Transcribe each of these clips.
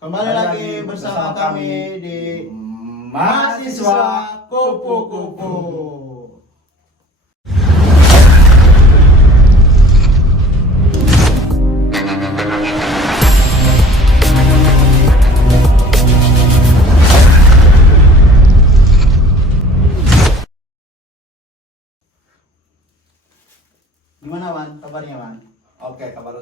Kembali lagi bersama kami di Mahasiswa Kupu-Kupu. Gimana Wan? Kabarnya Wan? Oke, kabar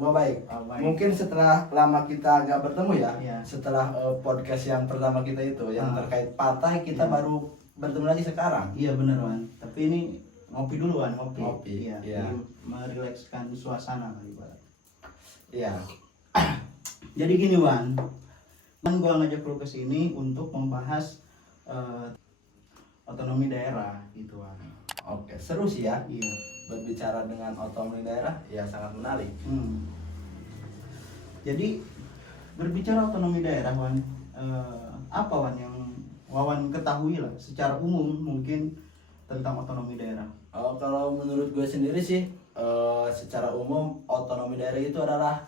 gua baik. Oh, baik. Mungkin setelah lama kita nggak bertemu ya, Iya. setelah podcast yang pertama kita itu yang terkait partai, kita Iya. baru bertemu lagi sekarang. Iya bener Wan. Tapi ini ngopi dulu Wan, ngopi. Ngopi, Iya. iya. Jadi merilekskan suasana kali Pak. Iya. Jadi gini Wan, gua ngajak lu ke sini untuk membahas otonomi daerah gitu Wan. Oke, seru sih ya. Iya. Berbicara dengan otonomi daerah, ya sangat menarik. Jadi berbicara otonomi daerah Wan, apa Wan yang Wawan ketahui lah secara umum mungkin tentang otonomi daerah? Kalau menurut gue sendiri sih, secara umum otonomi daerah itu adalah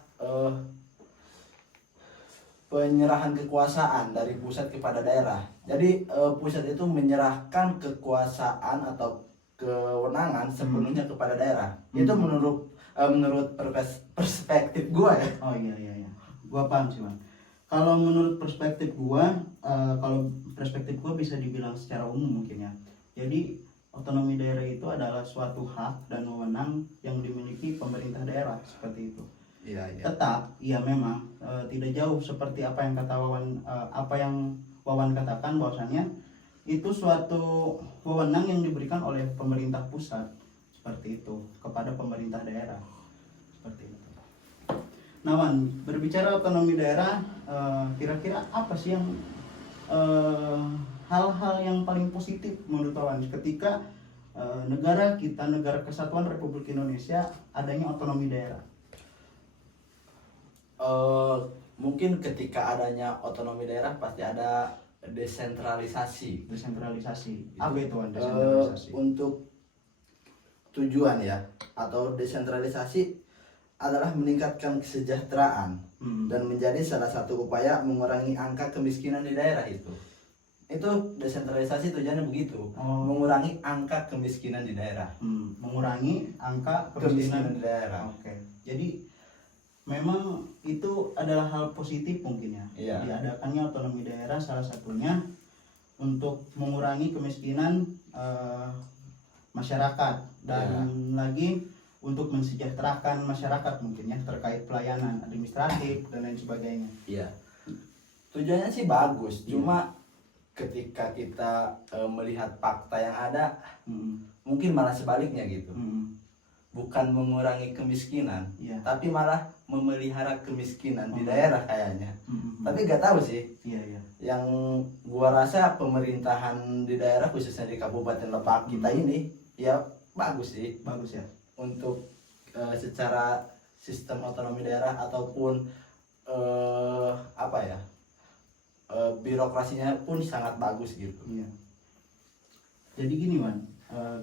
penyerahan kekuasaan dari pusat kepada daerah. Jadi pusat itu menyerahkan kekuasaan atau kewenangan sepenuhnya kepada daerah. Itu menurut perspektif gua ya. Oh iya. Gua paham sih Wan. Kalau menurut perspektif gua, kalau perspektif gua bisa dibilang secara umum mungkin ya. Jadi otonomi daerah itu adalah suatu hak dan wewenang yang dimiliki pemerintah daerah seperti itu. Iya. Tetap, ya memang tidak jauh seperti apa yang kata Wawan, apa yang Wawan katakan bahwasannya itu suatu wewenang yang diberikan oleh pemerintah pusat seperti itu kepada pemerintah daerah seperti itu. Nah Wan, berbicara otonomi daerah, kira-kira apa sih yang hal-hal yang paling positif menurut Wawan ketika negara kita, negara kesatuan Republik Indonesia adanya otonomi daerah? Mungkin ketika adanya otonomi daerah pasti ada desentralisasi. Apa itu Wan, desentralisasi? Untuk tujuan ya, atau desentralisasi adalah meningkatkan kesejahteraan dan menjadi salah satu upaya mengurangi angka kemiskinan di daerah itu. Itu desentralisasi tujuannya begitu, mengurangi angka kemiskinan di daerah. Mengurangi angka kemiskinan di daerah. Oke. Jadi memang itu adalah hal positif mungkin ya. Iya. Diadakannya otonomi daerah salah satunya untuk mengurangi kemiskinan masyarakat dan lagi untuk mensejahterakan masyarakat mungkin ya terkait pelayanan administratif dan lain sebagainya. Iya. Tujuannya sih bagus, cuma ketika kita melihat fakta yang ada, mungkin malah sebaliknya gitu. Bukan mengurangi kemiskinan, tapi malah memelihara kemiskinan di daerah kayaknya. Tapi nggak tahu sih. Iya. Yang gua rasa pemerintahan di daerah khususnya di Kabupaten Lebak kita ini ya bagus sih. Bagus ya. Untuk secara sistem otonomi daerah ataupun birokrasinya pun sangat bagus gitu. Iya. Jadi gini Wan,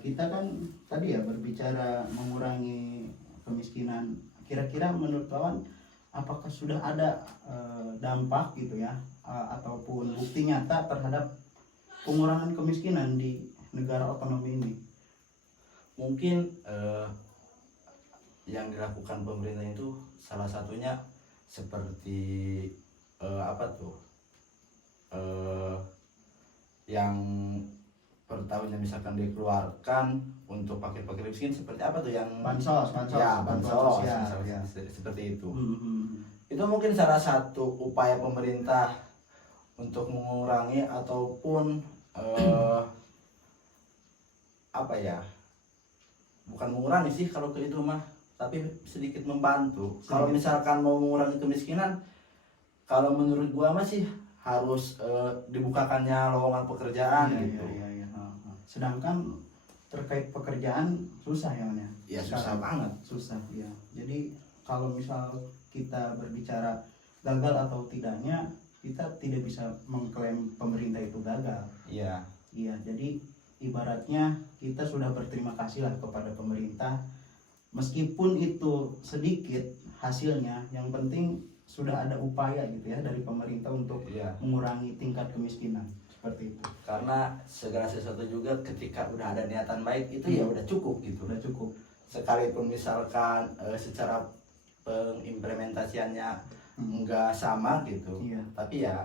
kita kan tadi ya berbicara mengurangi kemiskinan. Kira-kira menurut kawan apakah sudah ada dampak gitu ya ataupun bukti nyata terhadap pengurangan kemiskinan di negara otonomi ini? Mungkin yang dilakukan pemerintah itu salah satunya seperti yang per tahunnya misalkan dikeluarkan untuk paket-paket miskin seperti apa tuh yang bansos sosial, ya. seperti itu. Itu mungkin salah satu upaya pemerintah untuk mengurangi ataupun bukan mengurangi sih kalau ke itu mah, tapi sedikit membantu. Kalau misalkan mau mengurangi kemiskinan, kalau menurut gua mah sih harus dibukakannya lowongan pekerjaan gitu. Iya. Sedangkan terkait pekerjaan susah ya Wan ya. Ya susah banget. Susah ya. Jadi kalau misal kita berbicara gagal atau tidaknya, kita tidak bisa mengklaim pemerintah itu gagal. Iya. Iya, jadi ibaratnya kita sudah berterima kasih lah kepada pemerintah meskipun itu sedikit hasilnya, yang penting sudah ada upaya gitu ya dari pemerintah untuk Iya. mengurangi tingkat kemiskinan seperti itu. Karena segala sesuatu juga ketika udah ada niatan baik itu ya udah cukup gitu. Sudah cukup. Sekalipun misalkan secara pengimplementasiannya nggak sama gitu, Iya. tapi ya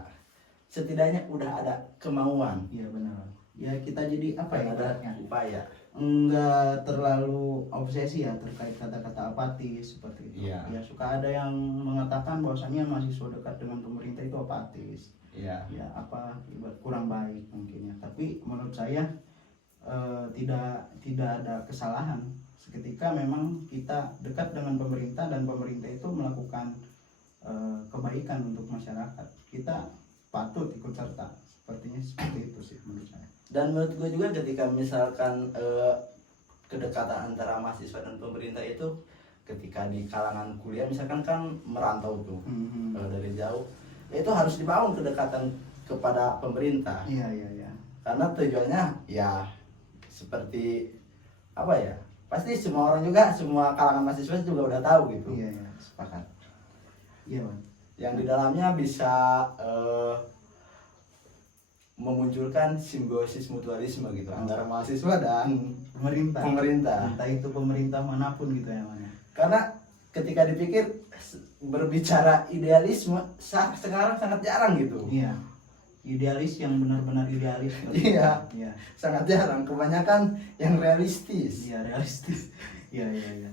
setidaknya udah ada kemauan, Iya benar. Ya kita jadi apa ya ada ibaratnya, upaya. enggak terlalu obsesi ya terkait kata-kata apatis seperti itu. Iya. Ya suka ada yang mengatakan bahwasanya mahasiswa dekat dengan pemerintah itu apatis. Iya. Ya apa kurang baik mungkin ya. Tapi menurut saya tidak ada kesalahan seketika memang kita dekat dengan pemerintah dan pemerintah itu melakukan kebaikan untuk masyarakat. Kita patut ikut serta. Sepertinya seperti itu sih menurut saya. Dan menurut gue juga ketika misalkan kedekatan antara mahasiswa dan pemerintah itu ketika di kalangan kuliah misalkan kan merantau tuh dari jauh, itu harus dibangun kedekatan kepada pemerintah. Iya iya iya. Karena tujuannya ya seperti apa ya, pasti semua orang juga, semua kalangan mahasiswa juga udah tahu gitu. Iya iya, sepakat. Iya Bang. Yang di dalamnya bisa memunculkan simbiosis mutualisme gitu antara mahasiswa dan pemerintah. Entah itu pemerintah manapun gitu ya Bang. Karena ketika dipikir berbicara idealisme sekarang sangat jarang gitu. Iya. Idealis yang benar-benar idealis. Iya. Iya. Sangat jarang, kebanyakan yang realistis. Iya, realistis. Iya iya iya.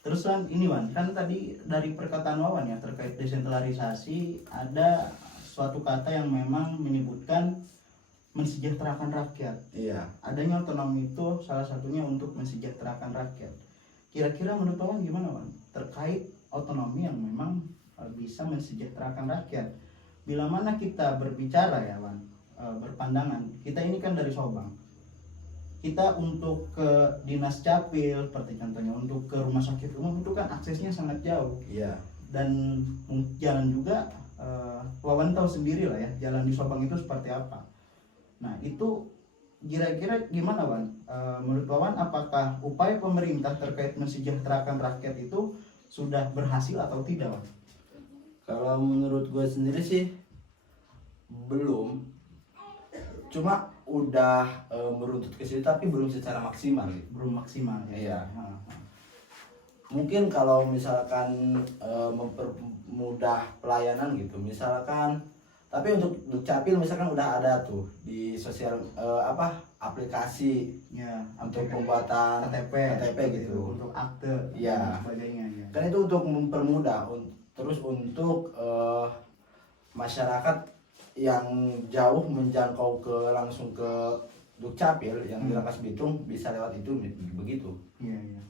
Terus Wan, ini Wan, kan tadi dari perkataan Wawan ya terkait desentralisasi ada suatu kata yang memang menyebutkan mensejahterakan rakyat. Iya. Adanya otonomi itu salah satunya untuk mensejahterakan rakyat. Kira-kira menurut Wawan gimana Wan terkait otonomi yang memang bisa mensejahterakan rakyat? Bila mana kita berbicara ya Wan, berpandangan, kita ini kan dari Sobang. Kita untuk ke dinas capil seperti contohnya untuk ke rumah sakit umum itu kan aksesnya sangat jauh. Iya. Dan jalan juga Wawan tahu sendiri lah ya jalan di Sobang itu seperti apa. Nah itu kira-kira gimana Wan? Menurut Wawan apakah upaya pemerintah terkait mensejahterakan rakyat itu sudah berhasil atau tidak Wan? Kalau menurut gue sendiri sih belum, cuma udah meruntut ke situ tapi belum secara maksimal gitu. Belum maksimal ya. Iya. Mungkin kalau misalkan mempermudah pelayanan gitu, misalkan, tapi untuk Dukcapil misalkan udah ada tuh di sosial aplikasi Ya, untuk pembuatan KTP gitu. untuk akte Iya. dan sebagainya ya. Kan itu untuk mempermudah, terus untuk masyarakat yang jauh menjangkau langsung ke Dukcapil yang di Rangkas Bitung bisa lewat itu begitu. Iya iya.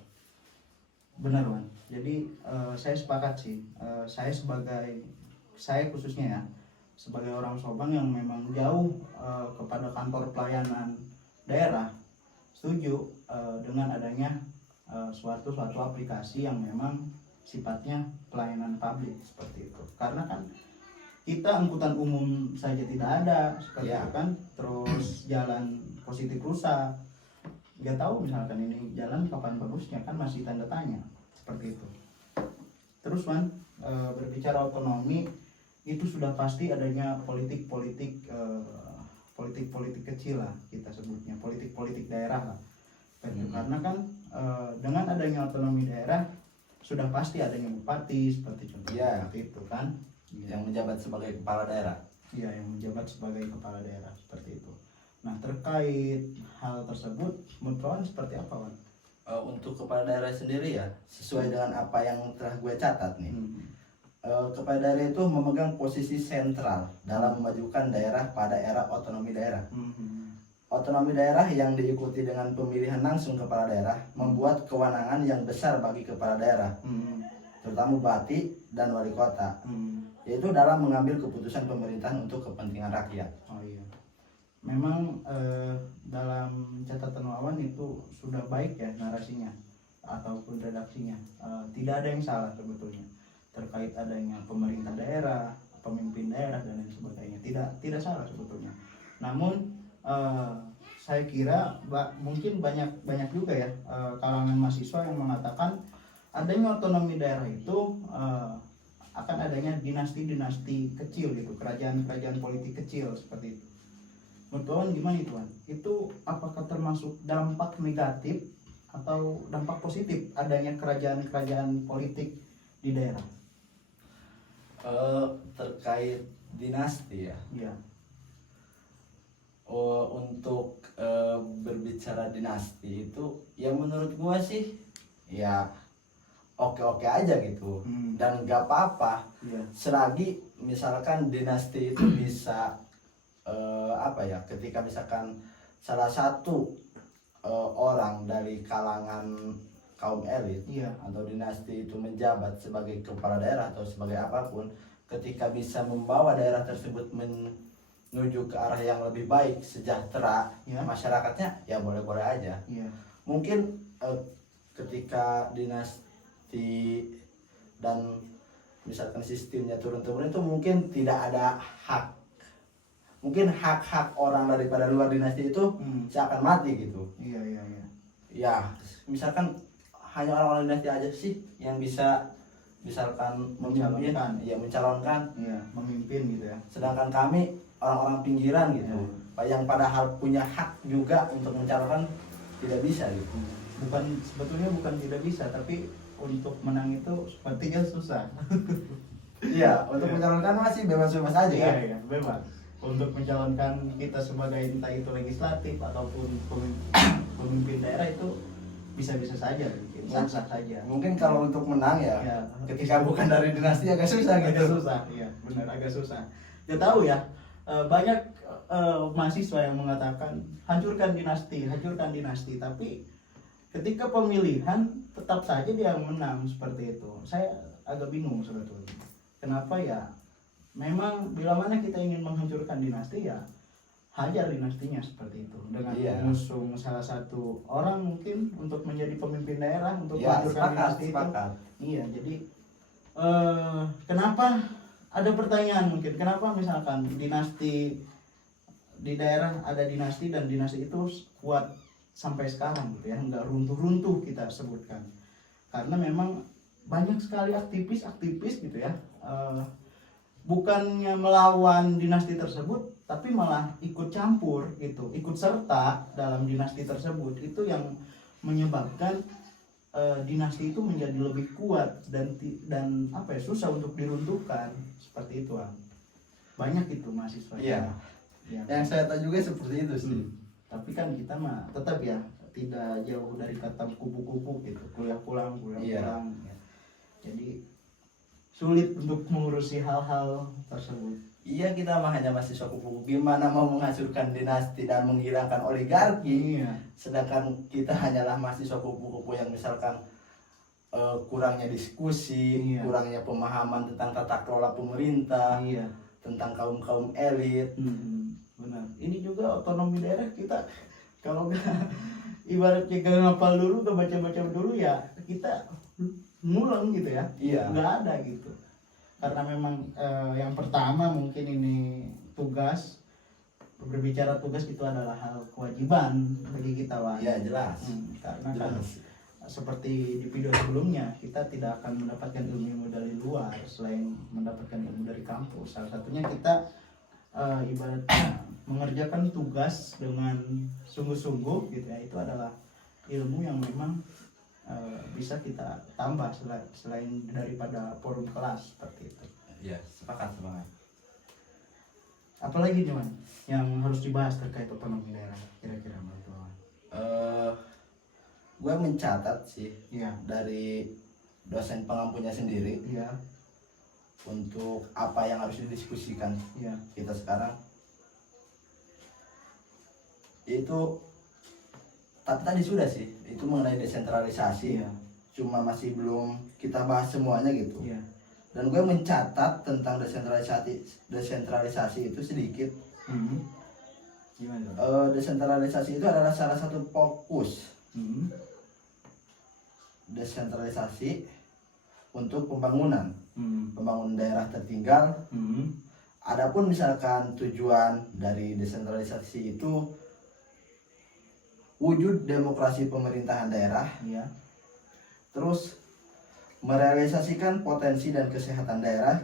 Benar Wan. Jadi saya sepakat sih. Saya khususnya ya sebagai orang Sobang yang memang jauh kepada kantor pelayanan daerah, setuju dengan adanya suatu aplikasi yang memang sifatnya pelayanan publik seperti itu. Karena kan kita angkutan umum saja tidak ada seperti Ya. itu kan, terus jalan positif rusak, nggak tahu misalkan ini jalan kapan bagusnya kan masih tanda tanya seperti itu. Terus Wan, berbicara otonomi itu sudah pasti adanya politik kecil lah kita sebutnya, politik daerah lah. Karena kan dengan adanya otonomi daerah sudah pasti adanya bupati seperti contohnya seperti itu kan, Yang menjabat sebagai kepala daerah. Iya, yang menjabat sebagai kepala daerah seperti itu. Nah terkait hal tersebut menurut Wan seperti apa Wan? Untuk kepala daerah sendiri ya sesuai dengan apa yang telah gue catat nih. Kepala daerah itu memegang posisi sentral dalam memajukan daerah pada era otonomi daerah. Otonomi daerah yang diikuti dengan pemilihan langsung kepala daerah membuat kewenangan yang besar bagi kepala daerah, terutama bupati dan wali kota, yaitu dalam mengambil keputusan pemerintahan untuk kepentingan rakyat. Oh iya, memang dalam catatan Wawan itu sudah baik ya narasinya ataupun redaksinya, tidak ada yang salah sebetulnya terkait adanya pemerintah daerah, pemimpin daerah dan lain sebagainya, tidak salah sebetulnya. Namun saya kira mungkin banyak juga ya kalangan mahasiswa yang mengatakan adanya otonomi daerah itu akan adanya dinasti-dinasti kecil gitu, kerajaan-kerajaan politik kecil seperti itu. Menurut Wawan gimana itu, Wan? Itu apakah termasuk dampak negatif atau dampak positif adanya kerajaan-kerajaan politik di daerah? Terkait dinasti ya. Iya. Untuk berbicara dinasti itu ya menurut gua sih ya oke-oke aja gitu. Dan gak apa-apa Iya. selagi misalkan dinasti itu bisa apa ya, ketika misalkan salah satu orang dari kalangan kaum elit Iya. atau dinasti itu menjabat sebagai kepala daerah atau sebagai apapun, ketika bisa membawa daerah tersebut menuju ke arah yang lebih baik, sejahtera, Ya. masyarakatnya ya boleh-boleh aja. Iya. Mungkin ketika dinasti dan misalkan sistemnya turun-temurun itu mungkin tidak ada hak, mungkin hak-hak orang daripada luar dinasti itu seakan mati gitu. Iya, iya, iya. Ya misalkan hanya orang-orang dinasti aja sih yang bisa misalkan Mencalonkan. ya mencalonkan, Iya, memimpin gitu ya. sedangkan kami orang-orang pinggiran gitu, yang padahal punya hak juga untuk mencalonkan tidak bisa gitu. Sebetulnya bukan tidak bisa, tapi untuk menang itu sepertinya susah. Iya, untuk mencalonkan masih bebas-bebas aja Iya, kan. iya, bebas. Untuk mencalonkan kita sebagai entah itu legislatif ataupun pemimpin daerah itu bisa-bisa saja, mungkin sah-sah saja. Mungkin kalau untuk menang ya, Ya, ketika bukan dari dinasti agak susah gitu. agak susah, iya, benar agak susah. Kita tahu ya, banyak mahasiswa yang mengatakan hancurkan dinasti, tapi ketika pemilihan tetap saja dia yang menang seperti itu. Saya agak bingung sebetulnya. Kenapa ya? Memang bila mana kita ingin menghancurkan dinasti ya hajar dinastinya seperti itu dengan mengusung salah satu orang mungkin untuk menjadi pemimpin daerah untuk menghancurkan dinasti itu. Iya, jadi kenapa ada pertanyaan mungkin kenapa misalkan dinasti di daerah ada dinasti dan dinasti itu kuat sampai sekarang gitu ya, nggak runtuh-runtuh kita sebutkan, karena memang banyak sekali aktivis gitu ya, bukannya melawan dinasti tersebut tapi malah ikut campur gitu, ikut serta dalam dinasti tersebut, itu yang menyebabkan dinasti itu menjadi lebih kuat dan apa ya, susah untuk diruntuhkan seperti itu. Banyak itu mahasiswa. Iya. Yang saya tahu juga seperti itu sih. Tapi kan kita mah tetap ya tidak jauh dari kata kupu-kupu gitu, kuliah pulang. Ya. Jadi sulit untuk mengurusi hal-hal tersebut. Iya, kita mah hanya mahasiswa kupu-kupu, gimana mau menghancurkan dinasti dan menghilangkan oligarki. Iya. Sedangkan kita hanyalah mahasiswa kupu-kupu yang misalkan kurangnya diskusi, kurangnya pemahaman tentang tata kelola pemerintah, tentang kaum elit. Benar. Ini juga otonomi daerah kita kalau nggak ibaratnya gak ngapal dulu, gak baca-baca dulu ya kita ngulang gitu ya. Iya. Nggak ada gitu. Karena memang yang pertama mungkin ini tugas, berbicara tugas itu adalah hal kewajiban bagi kita, Wan. Iya, jelas. Karena jelas. Kan seperti di video sebelumnya, kita tidak akan mendapatkan ilmu dari luar selain mendapatkan ilmu dari kampus. Salah satunya kita ibaratnya mengerjakan tugas dengan sungguh-sungguh gitu ya, itu adalah ilmu yang memang bisa kita tambah selain daripada forum kelas seperti itu. Iya, sepakat banget. Apalagi nih, Man, yang harus dibahas terkait otonomi daerah kira-kira menurut lo? Gue mencatat sih Iya. dari dosen pengampunya sendiri. Iya. Untuk apa yang harus didiskusikan kita sekarang itu, tapi tadi sudah sih itu mengenai desentralisasi. Cuma masih belum kita bahas semuanya gitu. Dan gue mencatat tentang desentralisasi itu sedikit. Gimana? Desentralisasi itu adalah salah satu fokus desentralisasi untuk pembangunan daerah tertinggal. Adapun misalkan tujuan dari desentralisasi itu wujud demokrasi pemerintahan daerah, terus merealisasikan potensi dan kesehatan daerah,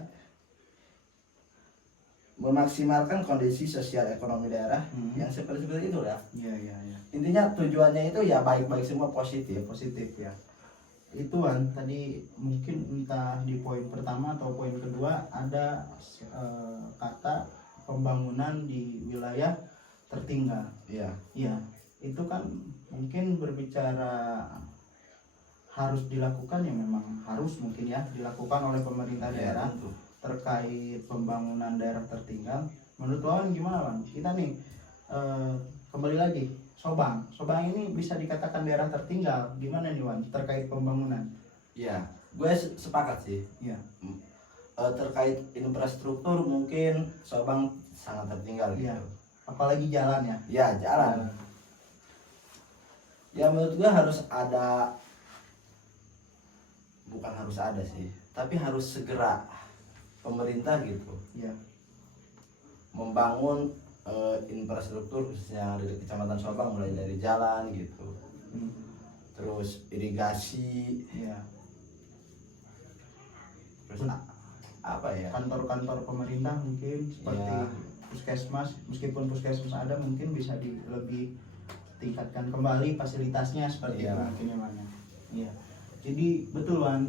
memaksimalkan kondisi sosial ekonomi daerah, yang seperti itu ya. Iya, iya, iya. Intinya tujuannya itu ya baik-baik semua, positif. Positif ya. Itu kan tadi mungkin entah di poin pertama atau poin kedua ada kata pembangunan di wilayah tertinggal. Iya. Iya, itu kan mungkin berbicara harus dilakukan ya, memang harus mungkin ya dilakukan oleh pemerintah daerah tentu. terkait pembangunan daerah tertinggal. Menurut Wawan gimana, Wan? Kita nih kembali lagi Sobang ini bisa dikatakan daerah tertinggal. Gimana nih, Wan, terkait pembangunan? Iya, gue sepakat sih. Iya. Terkait infrastruktur mungkin Sobang sangat tertinggal gitu. Iya. Apalagi jalan ya. Ya, jalan. Ya menurut gue harus ada, bukan harus ada sih, tapi harus segera pemerintah gitu Iya. membangun infrastruktur khususnya yang ada di Kecamatan Sobang, mulai dari jalan gitu, terus irigasi, Iya. terus apa ya, Kantor-kantor pemerintah mungkin seperti Iya. puskesmas, meskipun puskesmas ada mungkin bisa lebih tingkatkan kembali fasilitasnya seperti Iya. itu mungkin ya, Wan. Iya. Jadi betul, Wan.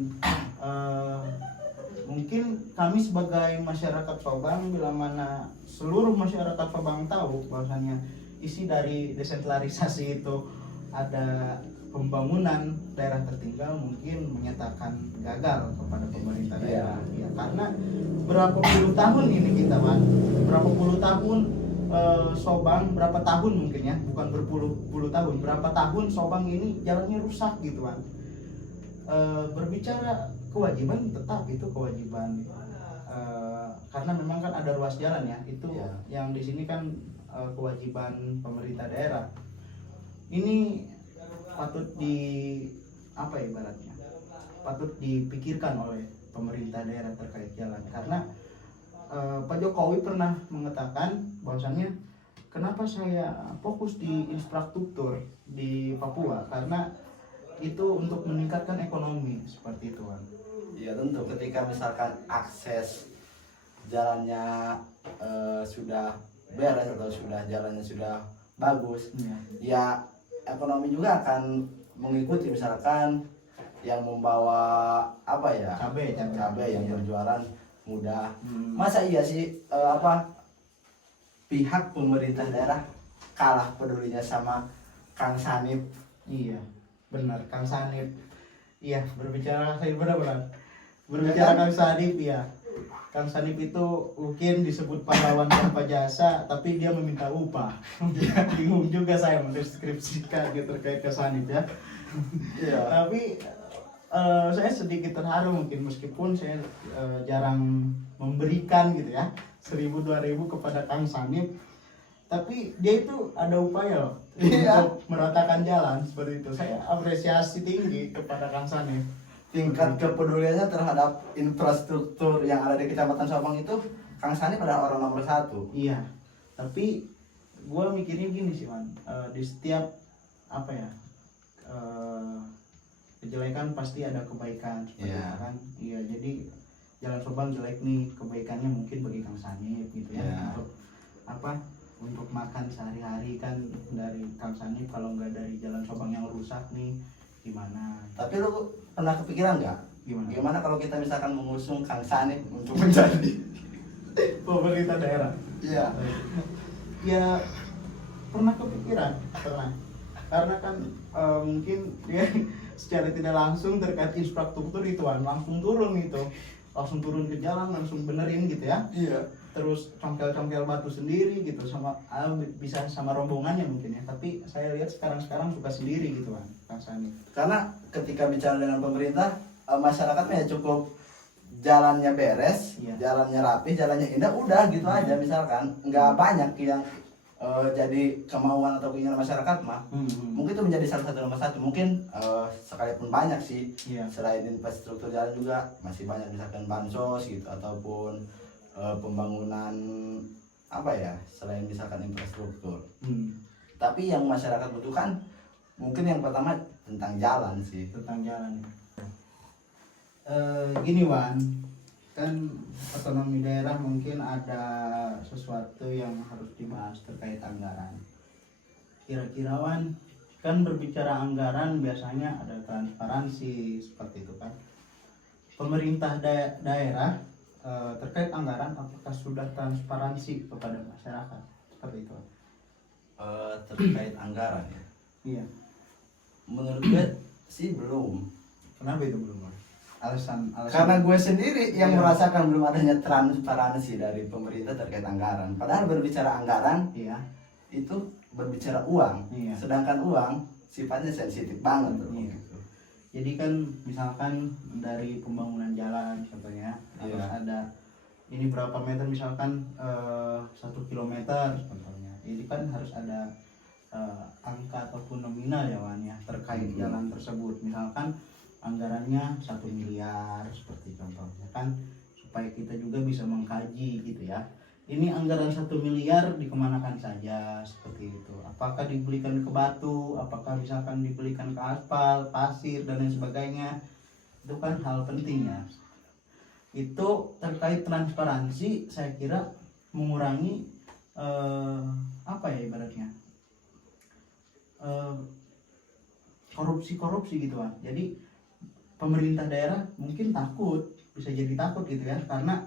Mungkin kami sebagai masyarakat Sobang, bila mana seluruh masyarakat Sobang tahu bahwasanya isi dari desentralisasi itu ada pembangunan daerah tertinggal, mungkin menyatakan gagal kepada pemerintah daerah. Ya, karena berapa puluh tahun ini kita, Wan, berapa puluh tahun Sobang, berapa tahun mungkin ya, bukan berpuluh-puluh tahun, berapa tahun Sobang ini jalannya rusak gitu, Wan. Berbicara kewajiban, tetap itu kewajiban, karena memang kan ada ruas jalan ya, itu Iya. yang di sini kan kewajiban pemerintah daerah. Ini patut ibaratnya patut dipikirkan oleh pemerintah daerah terkait jalan, karena Pak Jokowi pernah mengatakan bahwasannya kenapa saya fokus di infrastruktur di Papua, karena itu untuk meningkatkan ekonomi, seperti itu, Wan. ya tentu ketika misalkan akses jalannya sudah beres atau jalannya sudah bagus, ya ekonomi juga akan mengikuti. Misalkan yang membawa apa ya, Cabai yang Iya. berjualan mudah. Masa iya sih pihak pemerintah daerah kalah pedulinya sama Kang Sanip? Iya, benar, Kang Sanip. Iya, berbicara Kang Sanip, benar. Berbicara Kang Sanip, ya. Kang Sanip itu mungkin disebut pahlawan tanpa jasa, tapi dia meminta upah. Bingung juga saya mendeskripsikan gitu terkait Kang Sanip ya. Iya. Tapi saya sedikit terharu mungkin, meskipun saya jarang memberikan gitu ya 1.000-2.000 kepada Kang Sanip, tapi dia itu ada upaya loh untuk meratakan jalan seperti itu. Saya apresiasi tinggi kepada Kang Sanip. Tingkat kepeduliannya terhadap infrastruktur yang ada di Kecamatan Sobang itu, Kang Sanip adalah orang nomor 1. Iya, tapi gue mikirnya gini sih, Man. Di setiap apa ya, kejelekan pasti ada kebaikan, seperti Iya. itu kan. Iya, jadi Jalan Sobang jelek nih, kebaikannya mungkin bagi Kang Sanip gitu ya. Iya. Untuk apa? Untuk makan sehari-hari kan dari Kang Sanip, kalau nggak dari Jalan Sobang yang rusak nih gimana? Tapi lu pernah kepikiran nggak? Gimana kalau kita misalkan mengusung Kang Sanip untuk menjadi Pemerintah daerah? Iya. Ya pernah kepikiran, pernah. Karena kan mungkin dia secara tidak langsung terkait infrastruktur itu langsung turun ke jalan, langsung benerin gitu ya. Iya. Terus congkel-congkel batu sendiri gitu, sama bisa sama rombongannya mungkin ya. Tapi saya lihat sekarang suka sendiri gitu, Kang Sanip. Karena ketika bicara dengan pemerintah, masyarakatnya ya cukup jalannya beres, Iya. jalannya rapi, jalannya indah, udah gitu aja. Misalkan nggak banyak yang jadi kemauan atau keinginan masyarakat mah. Mungkin itu menjadi salah satu nomor 1. Mungkin sekalipun banyak sih, Iya. selain infrastruktur jalan juga masih banyak, misalkan bansos gitu, ataupun pembangunan apa ya, selain misalkan infrastruktur. Tapi yang masyarakat butuhkan mungkin yang pertama tentang jalan sih. Tentang jalan. Gini Wan, kan otonomi daerah mungkin ada sesuatu yang harus dibahas terkait anggaran. Kira-kira Wan, kan berbicara anggaran biasanya ada transparansi seperti itu kan. Pemerintah daerah terkait anggaran apakah sudah transparansi kepada masyarakat seperti itu? Terkait anggaran ya, Iya. menurut gue sih belum. Kenapa itu belum Wan? Alasan Karena gue sendiri yang Iya. merasakan belum adanya transparansi dari pemerintah terkait anggaran. Padahal berbicara anggaran iya. itu berbicara uang, Iya. sedangkan uang sifatnya sensitif banget bro. Iya. Gitu. Jadi kan misalkan dari pembangunan jalan contohnya harus Iya. ada ini berapa meter misalkan 1 kilometer contohnya. Jadi kan harus ada angka ataupun nominal ya Wan ya terkait jalan tersebut. Misalkan anggarannya 1 miliar seperti contohnya kan supaya kita juga bisa mengkaji gitu ya. Ini anggaran 1 miliar dikemanakan saja seperti itu. Apakah dibelikan ke batu, apakah misalkan dibelikan ke aspal, pasir dan lain sebagainya. Itu kan hal penting ya. Itu terkait transparansi saya kira mengurangi apa ya ibaratnya korupsi gitu kan. Jadi pemerintah daerah mungkin takut, bisa jadi takut gitu ya karena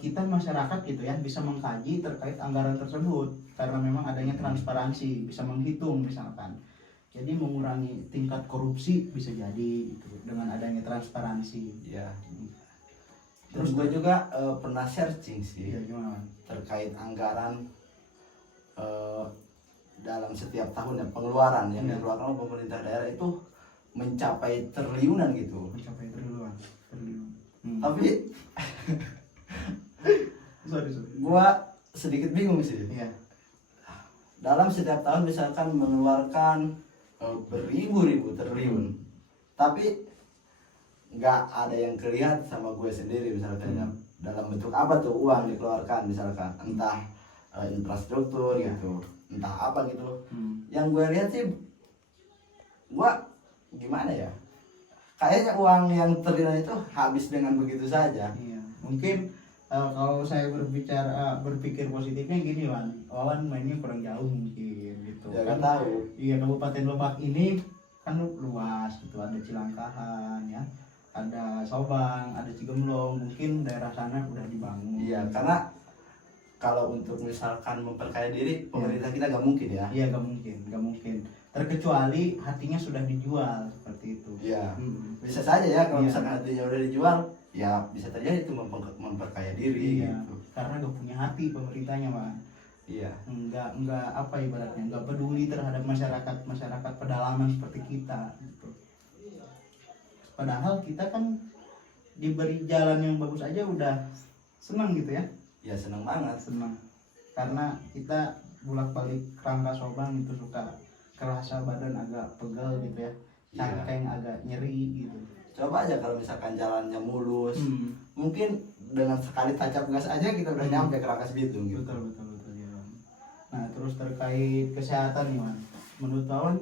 kita masyarakat gitu ya bisa mengkaji terkait anggaran tersebut karena memang adanya transparansi, bisa menghitung misalkan. Jadi mengurangi tingkat korupsi bisa jadi gitu dengan adanya transparansi. Ya. Terus gue juga pernah searching sih Iya gimana? terkait anggaran dalam setiap tahun ya pengeluaran yang Iya. dikeluarkan oleh pemerintah daerah itu mencapai triliunan gitu. Mencapai triliun. Tapi sorry. gua sedikit bingung sih. Iya. Dalam setiap tahun misalkan mengeluarkan beribu-ribu triliun, tapi nggak ada yang kelihatan sama gue sendiri misalkan ya, dalam bentuk apa tuh uang dikeluarkan misalkan entah infrastruktur Iya. gitu, entah apa gitu. Yang gue lihat sih, gua gimana ya? Kayaknya uang yang triliunan itu habis dengan begitu saja. Iya. Mungkin kalau saya berpikir positifnya gini Wawan mainnya kurang jauh mungkin gitu. Ya Kan kan tahu. iya Kabupaten Lebak ini kan luas gitu, ada Cilangkahan ya, ada Sobang, ada Cigemblong, mungkin daerah sana udah dibangun. Iya, karena kalau untuk misalkan memperkaya diri pemerintah kita nggak mungkin ya. Iya nggak mungkin. Terkecuali hatinya sudah dijual seperti itu. Iya. Mm. Bisa saja ya kalau Iya. misalkan hatinya udah dijual, ya bisa terjadi itu memperkaya diri Iya. gitu. Karena nggak punya hati pemerintahnya Pak. Iya. Nggak apa ibaratnya nggak peduli terhadap masyarakat pedalaman seperti kita gitu. Padahal kita kan diberi jalan yang bagus aja udah senang gitu ya, Ya seneng banget. senang karena kita bolak-balik Rangka Sobang itu suka kerasa badan agak pegal gitu ya, Iya. cangkeng agak nyeri gitu. Coba aja kalau misalkan jalannya mulus, mungkin dengan sekali tancap gas aja kita udah nyampe ke Rangkas Bitung gitu. Betul ya. Nah terus terkait kesehatan nih Wan, menurut Wawan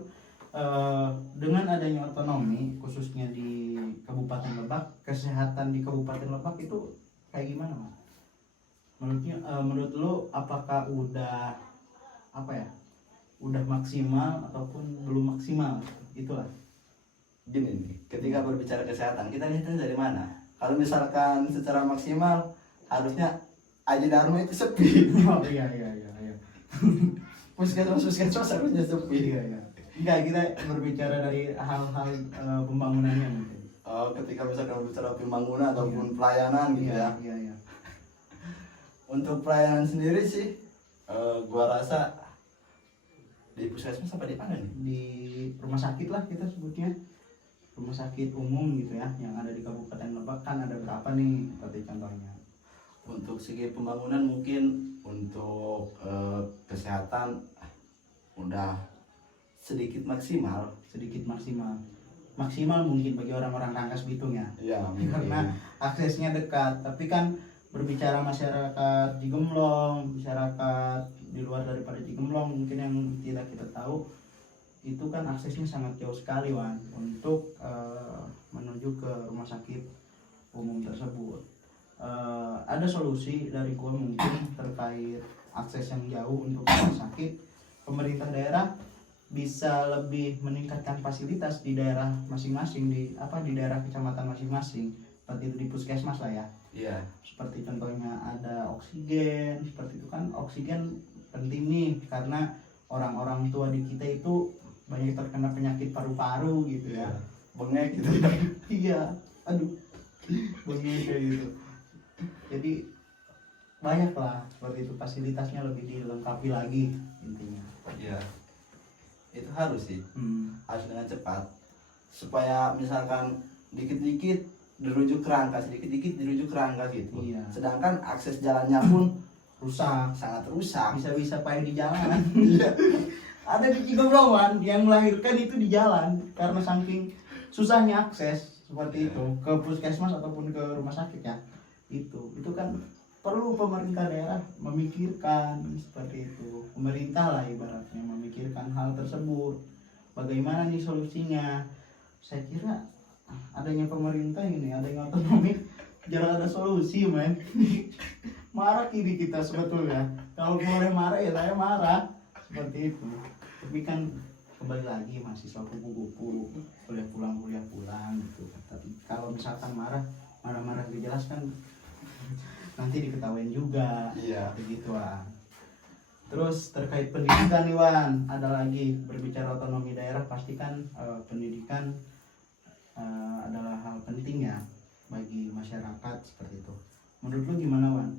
dengan adanya otonomi khususnya di Kabupaten Lebak, kesehatan di Kabupaten Lebak itu kayak gimana Mas? Menurut lu apakah udah apa ya? Udah maksimal ataupun belum maksimal? Itulah. Gini nih, ketika berbicara kesehatan kita lihatnya dari mana? Kalau misalkan secara maksimal harusnya Aji Dharma itu sepi. Oh iya. Puskesmas harusnya sepi. Iya. Enggak, kita berbicara dari hal-hal pembangunannya mungkin. Ketika misalkan berbicara pembangunan ataupun pelayanan gitu ya. Iya. Untuk pelayanan sendiri sih, gua rasa di puskesmas apa di mana nih? Di rumah sakit lah kita sebutnya, rumah sakit umum gitu ya yang ada di Kabupaten Lebak kan ada berapa nih seperti contohnya. Untuk segi pembangunan mungkin untuk kesehatan udah sedikit maksimal. Maksimal mungkin bagi orang-orang Rangkas Bitung ya, Ya, karena aksesnya dekat. Tapi kan berbicara masyarakat Cigemblong, masyarakat di luar daripada Cigemblong mungkin yang tidak kita tahu, itu kan aksesnya sangat jauh sekali Wan untuk menuju ke rumah sakit umum tersebut. Ada solusi dari gua mungkin terkait akses yang jauh untuk rumah sakit. Pemerintah daerah bisa lebih meningkatkan fasilitas di daerah masing-masing, di daerah kecamatan masing-masing, seperti itu di puskesmas lah ya. Iya. Seperti contohnya ada oksigen, seperti itu kan. Oksigen penting nih karena orang-orang tua di kita itu banyak terkena penyakit paru-paru gitu ya. Bengek gitu. Iya, aduh, bengek kayak gitu. Jadi banyak lah seperti itu, fasilitasnya lebih dilengkapi lagi intinya. Iya. Itu harus sih. Harus dengan cepat supaya misalkan dikit-dikit dirujuk ke Rangkas, dikit-dikit dirujuk ke Rangkas gitu. Iya. Sedangkan akses jalannya pun Rusak, sangat rusak. bisa-bisa payah di jalan. Ada di Cigoblowan yang melahirkan itu di jalan karena saking susahnya akses seperti itu ke puskesmas ataupun ke rumah sakit ya. Itu kan perlu pemerintah daerah memikirkan seperti itu. Pemerintah lah ibaratnya memikirkan hal tersebut. Bagaimana nih solusinya? Saya kira adanya pemerintah ini, adanya otonomi, jarang ada solusi, men. Marah kiri kita sebetulnya. Kalau boleh marah ya saya marah seperti itu. Tapi kan kembali lagi mahasiswa kupu-kupu, kuliah pulang gitu. Tapi kalau misalkan marah-marah gak jelas kan nanti diketawain juga. Iya. Begitu ah. Terus terkait pendidikan nih Wan, ada lagi berbicara otonomi daerah, pastikan pendidikan adalah hal penting ya bagi masyarakat seperti itu. Menurut lu gimana Wan?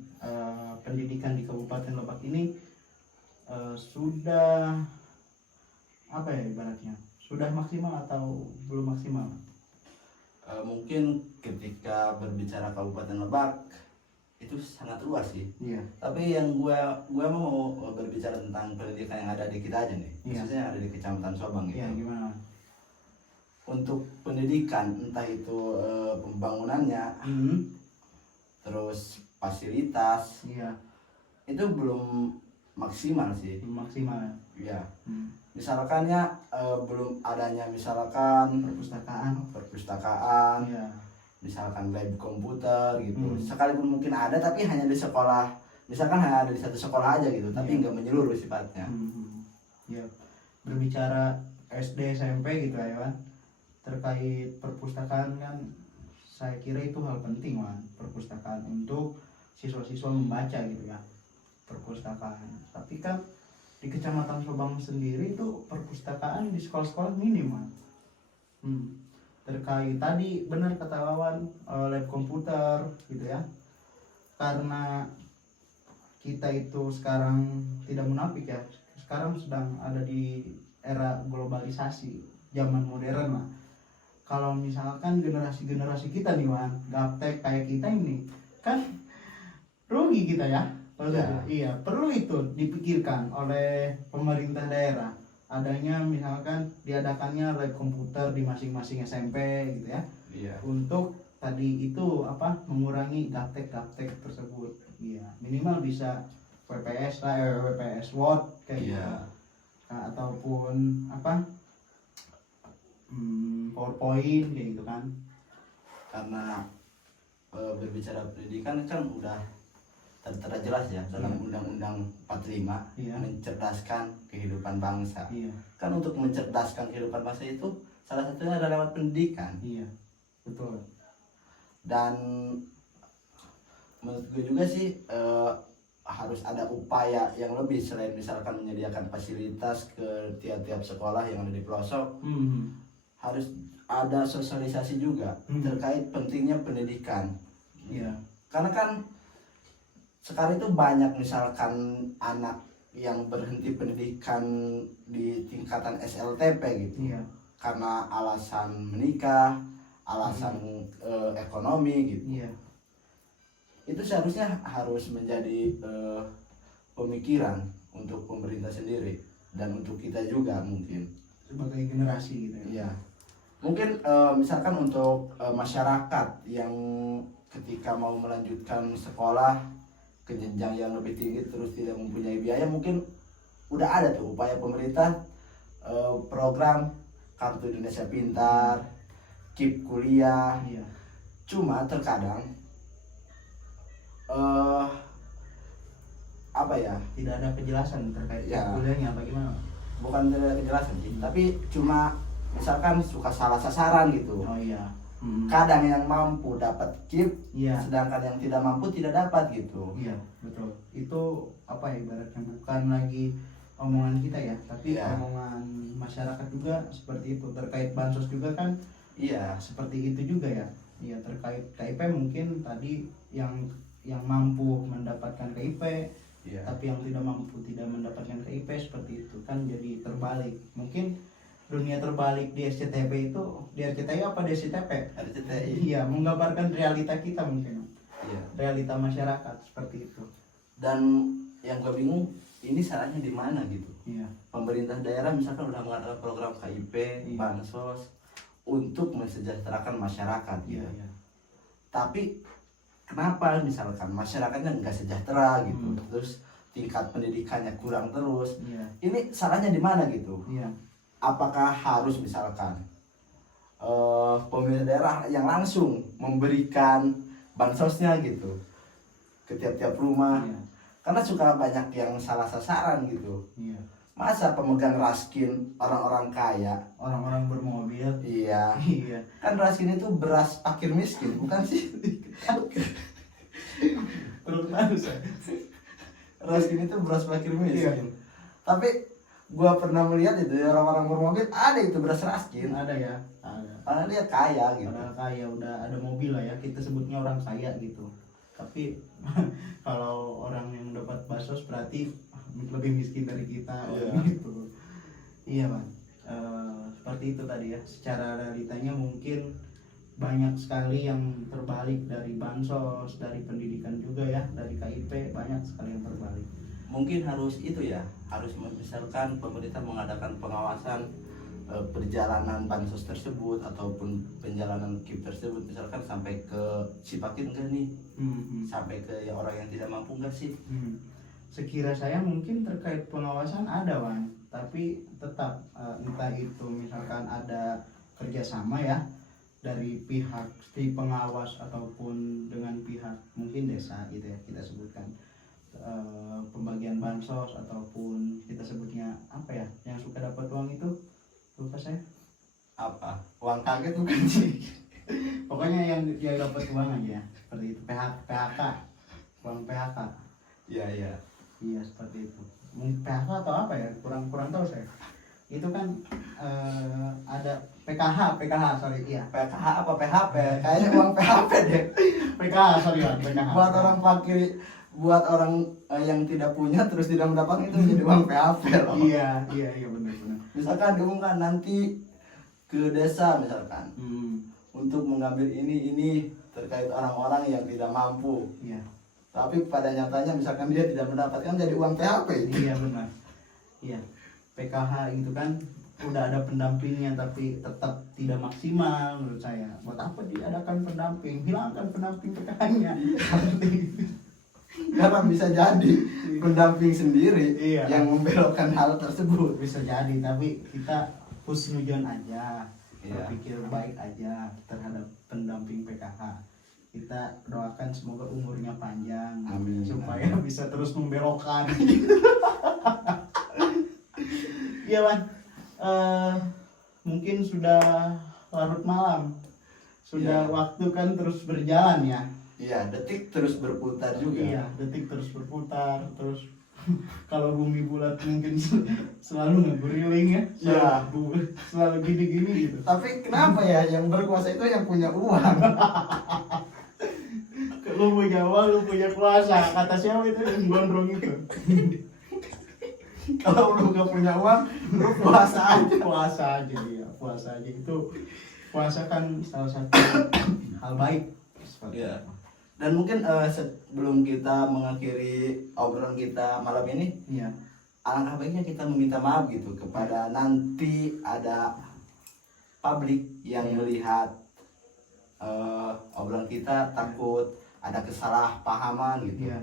Pendidikan di Kabupaten Lebak ini sudah apa ya ibaratnya? Sudah maksimal atau belum maksimal? Mungkin ketika berbicara Kabupaten Lebak itu sangat luas sih. Iya. Tapi yang gua mau berbicara tentang pendidikan yang ada di kita aja nih, Iya. khususnya yang ada di Kecamatan Sobang gitu. Iya, gimana? Untuk pendidikan entah itu pembangunannya, terus fasilitas, Iya, itu belum maksimal sih. belum maksimal ya. Ya, misalkannya belum adanya misalkan perpustakaan, Iya. misalkan lab komputer gitu. Sekalipun mungkin ada tapi hanya di sekolah, misalkan hanya ada di satu sekolah aja gitu, tapi nggak menyeluruh sifatnya. Ya, berbicara SD SMP gitu ya Wan, terkait perpustakaan kan saya kira itu hal penting Wan, perpustakaan untuk siswa-siswa membaca gitu ya, perpustakaan. Tapi kan di Kecamatan Sobang sendiri itu perpustakaan di sekolah-sekolah minim Wan. Terkait tadi benar kata Wawan, lab komputer gitu ya, karena kita itu sekarang tidak munafik ya, sekarang sedang ada di era globalisasi, zaman modern lah. Kalau misalkan generasi kita nih Wan, gaptek kayak kita ini kan rugi kita ya. Iya, perlu itu dipikirkan oleh pemerintah daerah. Adanya misalkan diadakannya lab komputer di masing-masing SMP gitu ya. Iya. Untuk tadi itu mengurangi gaptek tersebut. Iya, minimal bisa WPS lah, WPS Word kayak gitu. Ataupun PowerPoint kayak gitu kan. Karena berbicara pendidikan kan udah tertera jelas ya dalam Undang-Undang 45, mencerdaskan kehidupan bangsa. Kan untuk mencerdaskan kehidupan bangsa itu salah satunya adalah lewat pendidikan. Iya, betul. Dan menurut gue juga sih harus ada upaya yang lebih selain misalkan menyediakan fasilitas ke tiap-tiap sekolah yang ada di pelosok. Harus ada sosialisasi juga terkait pentingnya pendidikan. Iya. Karena kan sekarang itu banyak misalkan anak yang berhenti pendidikan di tingkatan SLTP gitu. Iya. Karena alasan menikah, alasan ekonomi gitu. Iya. Itu seharusnya harus menjadi pemikiran untuk pemerintah sendiri dan untuk kita juga mungkin sebagai generasi gitu ya. Iya. Mungkin misalkan untuk masyarakat yang ketika mau melanjutkan sekolah ke jenjang yang lebih tinggi terus tidak mempunyai biaya, mungkin udah ada tuh upaya pemerintah program Kartu Indonesia Pintar, KIP kuliah. Iya. Cuma terkadang apa ya, Tidak ada kejelasan terkait Ya. kuliahnya bagaimana. bukan tidak ada kejelasan sih, tapi cuma misalkan suka salah sasaran gitu. Oh iya. Kadang yang mampu dapat KIP, Iya. sedangkan yang tidak mampu tidak dapat gitu. Iya, betul. Itu apa ya, ibaratnya bukan lagi omongan kita ya, tapi Iya. omongan masyarakat juga seperti itu. Terkait bansos juga kan Iya, seperti itu juga ya. Iya, terkait KIP mungkin tadi yang mampu mendapatkan KIP, iya. tapi yang tidak mampu tidak mendapatkan KIP, seperti itu kan jadi terbalik. Mungkin dunia terbalik di SCTP itu, di RCTI apa di SCTP? RCTI. Iya, menggambarkan realita kita mungkin. Iya. Realita masyarakat seperti itu. Dan yang gue bingung, ini salahnya di mana gitu. Iya. Pemerintah daerah misalkan udah mengadakan program KIP, Iya. bansos untuk mensejahterakan masyarakat Iya, gitu. iya. Tapi kenapa misalkan masyarakatnya nggak sejahtera gitu, Hmm. terus tingkat pendidikannya kurang terus. Iya. Ini salahnya di mana gitu? Iya. Apakah harus misalkan pemerintah daerah yang langsung memberikan bansosnya gitu ke tiap-tiap rumah? Iya. Karena suka banyak yang salah sasaran gitu. Iya. Masa pemegang raskin orang-orang kaya? Orang-orang bermobil. Iya. Iya. Kan raskin itu beras fakir miskin, bukan sih? Terus Raskin itu beras fakir miskin. Iya. Tapi gua pernah melihat itu ya, orang-orang bermobil ada itu beras raskin. ada ya, ada. Karena dia kaya gitu. Padahal kaya, udah ada mobil lah ya, kita sebutnya orang kaya gitu. Tapi kalau orang yang dapat bansos berarti lebih miskin dari kita. Iya. Gitu. Iya Bang. Seperti itu tadi ya, secara realitanya mungkin banyak sekali yang terbalik dari bansos, dari pendidikan juga ya, dari KIP banyak sekali yang terbalik. Mungkin harus itu ya, harus misalkan pemerintah mengadakan pengawasan perjalanan bansos tersebut ataupun perjalanan KIP tersebut, misalkan sampai ke si fakir enggak nih, sampai ke orang yang tidak mampu enggak sih? Sekira saya mungkin terkait pengawasan ada Bang, tapi tetap entah itu misalkan ada kerjasama ya dari pihak si pengawas ataupun dengan pihak mungkin desa gitu ya, kita sebutkan pembagian bansos ataupun kita sebutnya apa ya, yang suka dapat uang itu, lupa saya Apa? Uang kaget bukan sih? pokoknya yang dapat uang aja seperti itu, PHK, uang PHK. Iya, iya. Iya seperti itu. Mungkin PHK atau apa ya, kurang tahu saya. Itu kan ada PKH sorry, iya. PKH apa PHP? Kayaknya uang PHP deh. PKH sorry Bang, PKH. Buat orang fakir, buat orang yang tidak punya terus tidak mendapatkan, itu jadi uang PHP loh. Iya benar. Misalkan diumumkan nanti ke desa misalkan untuk mengambil ini terkait orang-orang yang tidak mampu. Iya. Tapi pada nyatanya misalkan dia tidak mendapatkan, jadi uang PHP. Iya benar. Iya. PKH itu kan udah ada pendampingnya tapi tetap tidak maksimal menurut saya. Buat apa diadakan pendamping? Hilangkan pendamping PKH-nya. Karena bisa jadi pendamping sendiri Iya. yang membelokkan hal tersebut. Bisa jadi, tapi kita husnudzon aja, Iya. berpikir baik aja terhadap pendamping PKH. Kita doakan semoga umurnya panjang. Amin. Supaya bisa terus membelokkan. Iya Wan, mungkin sudah larut malam, sudah Iya. waktu kan terus berjalan ya. Iya, detik terus berputar juga. Iya, detik terus berputar, terus kalau bumi bulat mungkin selalu ngeguriling ya. Iya. Selalu gini-gini gitu. Tapi kenapa ya yang berkuasa itu yang punya uang? Lu punya uang, lu punya kuasa. Kata siapa itu yang gondrong itu? Kalau lu gak punya uang, lu puasa aja. Puasa aja ya, puasa aja itu. Puasa kan salah satu hal baik. Seperti Iya. itu. Dan mungkin sebelum kita mengakhiri obrolan kita malam ini, Iya. alangkah baiknya kita meminta maaf gitu kepada nanti ada publik yang Iya. melihat obrolan kita, takut ada kesalahpahaman gitu. Iya.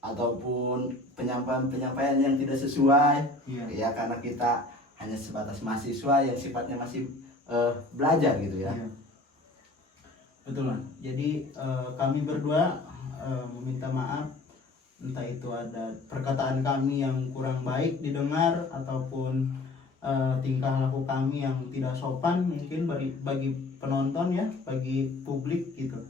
Ataupun penyampaian yang tidak sesuai. Iya. Ya karena kita hanya sebatas mahasiswa yang sifatnya masih belajar gitu ya. Iya. Betul Mas. Jadi kami berdua meminta maaf, entah itu ada perkataan kami yang kurang baik didengar ataupun tingkah laku kami yang tidak sopan mungkin bagi penonton ya, bagi publik gitu.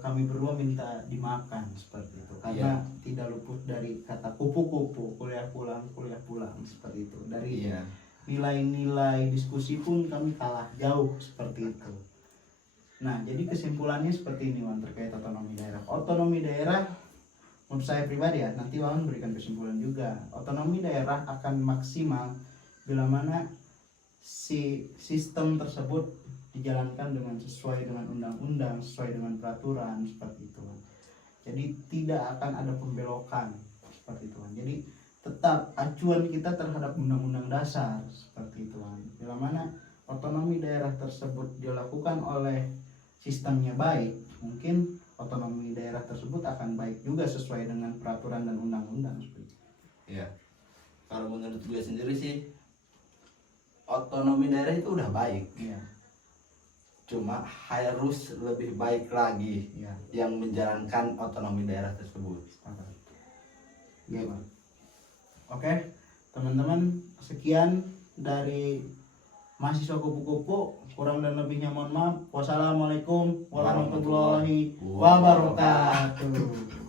Kami berdua minta dimaafkan seperti itu karena tidak luput dari kata kupu-kupu, kuliah pulang seperti itu. Dari nilai-nilai diskusi pun kami kalah jauh seperti itu. Nah, jadi kesimpulannya seperti ini Wan terkait otonomi daerah. Otonomi daerah menurut saya pribadi ya, nanti Wan berikan kesimpulan juga. Otonomi daerah akan maksimal bila mana si sistem tersebut dijalankan dengan sesuai dengan undang-undang, sesuai dengan peraturan seperti itu. Jadi tidak akan ada pembelokan seperti itu. Jadi tetap acuan kita terhadap undang-undang dasar seperti itu. Bila mana otonomi daerah tersebut dilakukan oleh sistemnya baik, mungkin otonomi daerah tersebut akan baik juga sesuai dengan peraturan dan undang-undang seperti itu. Iya. Kalau menurut gue sendiri sih otonomi daerah itu udah baik. Iya. Cuma harus lebih baik lagi yang menjalankan otonomi daerah tersebut. Iya, Bang. Oke, teman-teman, sekian dari mahasiswa kupu-kupu. Kurang dan lebihnya mohon maaf. Wassalamualaikum warahmatullahi wabarakatuh.